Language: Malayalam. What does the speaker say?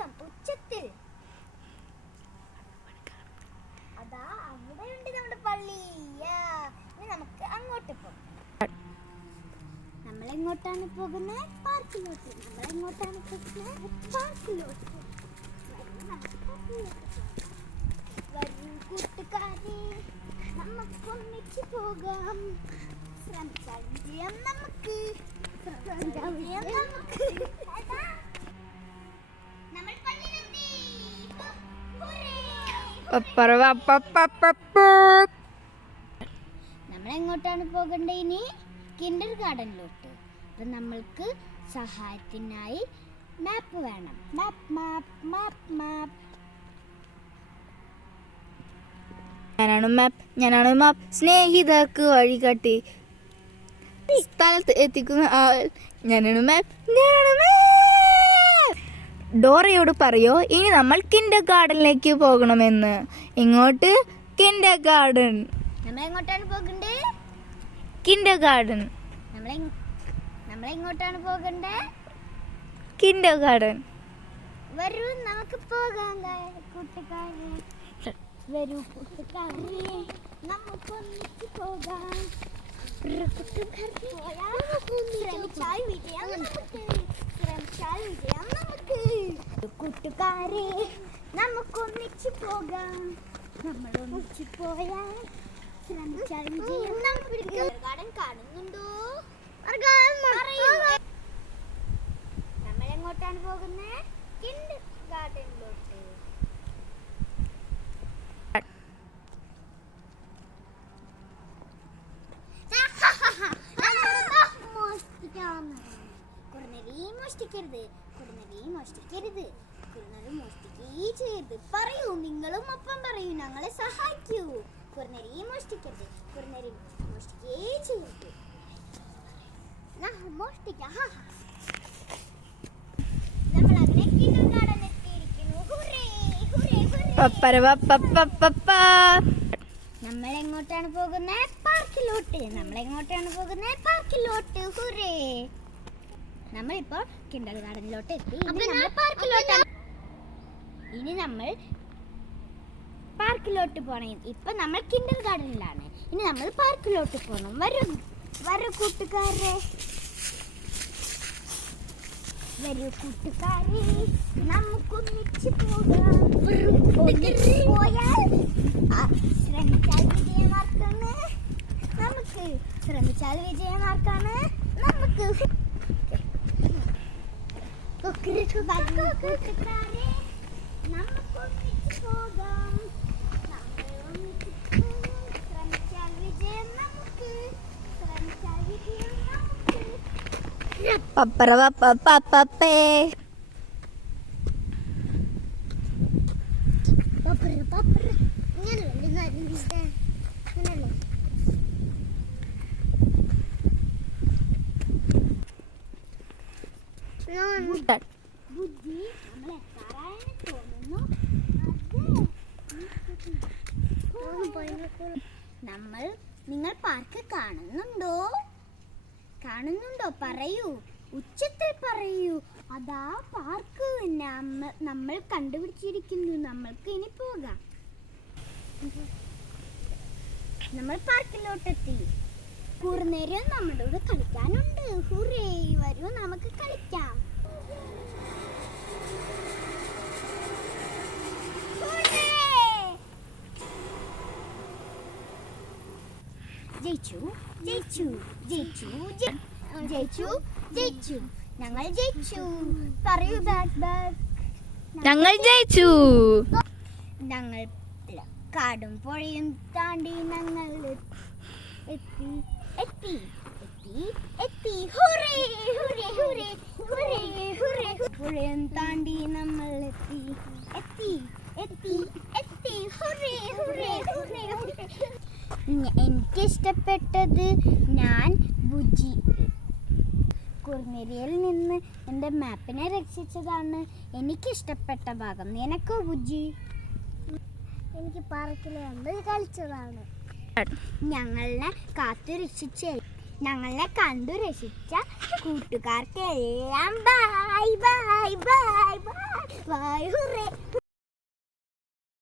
വേഗം ഉച്ചത്തിൽ. അതാ അവിടെയുണ്ട് നമ്മുടെ പള്ളി. ഇനി നമുക്ക് അങ്ങോട്ട് പോകാം. നമ്മളെങ്ങോട്ടാണ് പോകുന്നത്? പാർക്കിലോട്ട്. നമ്മളെങ്ങോട്ടാണ് പോകുന്നത്? പാർക്കിലോട്ട്. വരൂ കൂട്ടുകാരെ, നമുക്കൊന്നിച്ച് പോകാം. ശ്രമിച്ചാൽ വിജയം നമുക്ക്. നമ്മൾ പള്ളിയിലെത്തി. നമ്മളെങ്ങോട്ടാണ് പോകേണ്ടത്? ഇനി കിൻഡർ ഗാർഡനിലോട്ട്. അപ്പം നമ്മൾക്ക് സഹായത്തിനായി മാപ്പ് വേണം. മാപ്പ് മാപ്പ് മാപ്പ് മാപ്പ്. ഞാനാണ് മാപ്പ്. സ്നേഹിതർക്ക് വഴികാട്ടി സ്ഥലത്ത് എത്തിക്കുന്ന ആൾ. ഞാനാണ് മാപ്പ്. ഡോറയോട് പറയോ ഇനി നമ്മൾ കിൻഡർ ഗാർഡനിലേക്ക് പോകണമെന്ന്. ഇങ്ങോട്ട് കിൻഡർ ഗാർഡൻ. നമ്മളെങ്ങോട്ടാണ് പോകണ്ടേ? Kindergarten. നമ്മളെങ്ങോട്ടാണ് പോകണ്ടേ? Kindergarten. വരൂ നമുക്ക് പോകാം കൂട്ടുകാരെ. വരൂ കൂട്ടുകാരെ, നമുക്കൊന്നിച്ച് പോകാം. കൂട്ടുകാരെ, നമുക്കൊന്നിച്ച് പോകാം. നമ്മളൊന്നിച്ച് പോയാൽ ശ്രമിച്ചാൽ വിജയം നമുക്ക്. ഗാർഡൻ കാണുന്നുണ്ടോ? നമ്മളെങ്ങോട്ടാണ് പോകുന്നത്? കിൻഡർ ഗാർഡനിലോട്ട്. മോഷ്ടിക്കരുത്. പറയൂ, നിങ്ങളും ഒപ്പം പറയൂ. ഞങ്ങളെ സഹായിക്കൂ. കുറുനരി മോഷ്ടിക്കരുത്. കുറുനരി മോഷ്ടിക്കേ ചെയ്യരുത്. നമ്മൾ അങ്ങനെ കിൻഡർ ഗാർഡൻ എത്തിയിരിക്കുന്നു. നമ്മളെങ്ങോട്ടാണ് പോകുന്നത്? പാർക്കിലോട്ട്. ഹുറേ. നമ്മളിപ്പോൾ കിൻഡർ ഗാർഡനിലോട്ട് എത്തി. ഇനി നമ്മൾ പാർക്കിലോട്ട് പോകണം. ഇപ്പൊ നമ്മൾ കിൻഡർ ഗാർഡനിലാണ്. ഇനി നമ്മൾ പാർക്കിലോട്ട് പോകണം. വരൂ കൂട്ടുകാരെ, നമുക്കൊന്നിച്ച് പോകാം. പോയാൽ ശ്രമിച്ചാൽ വിജയമാർക്കാണ് നമുക്ക്. കൂട്ടുകാരെ, നമുക്കൊന്നിച്ച് പോകാം. ശ്രമിച്ചാൽ വിജയം നമുക്ക്. ബുദ്ധി നമ്മൾ എത്താറായെന്ന് തോന്നുന്നു. നിങ്ങൾ പാർക്ക് കാണുന്നുണ്ടോ? പറയൂ, ഉച്ചത്തിൽ പറയൂ. അതാ പാർക്ക് നമ്മൾ കണ്ടുപിടിച്ചിരിക്കുന്നു. നമ്മൾക്ക് ഇനി പോകാം. നമ്മൾ പാർക്കിലോട്ടെത്തി. കുറേനേരം നമ്മളോട് കളിക്കാനുണ്ട്. ഹുറേ, വരൂ നമുക്ക് കളിക്കാം. ഞങ്ങൾ ജയിച്ചു. പറയൂ ബാഗ്. ഞങ്ങൾ ജയിച്ചു. ഞങ്ങൾ കാടും പുഴയും താണ്ടി ഞങ്ങൾ എത്തി. പുഴയും താണ്ടി നമ്മൾ എത്തി. എനിക്കിഷ്ടപ്പെട്ടത് ഞാൻ ബുജി കുറുനരിയിൽ നിന്ന് എൻ്റെ മാപ്പിനെ രക്ഷിച്ചതാണ് എനിക്കിഷ്ടപ്പെട്ട ഭാഗം. നിനക്കോ ബുജി? എനിക്ക് പാർക്കിൽ കണ്ട് കളിച്ചതാണ്. ഞങ്ങളെ കണ്ടു രക്ഷിച്ച കൂട്ടുകാർക്ക് എല്ലാം bye bye bye bye. 5 hurray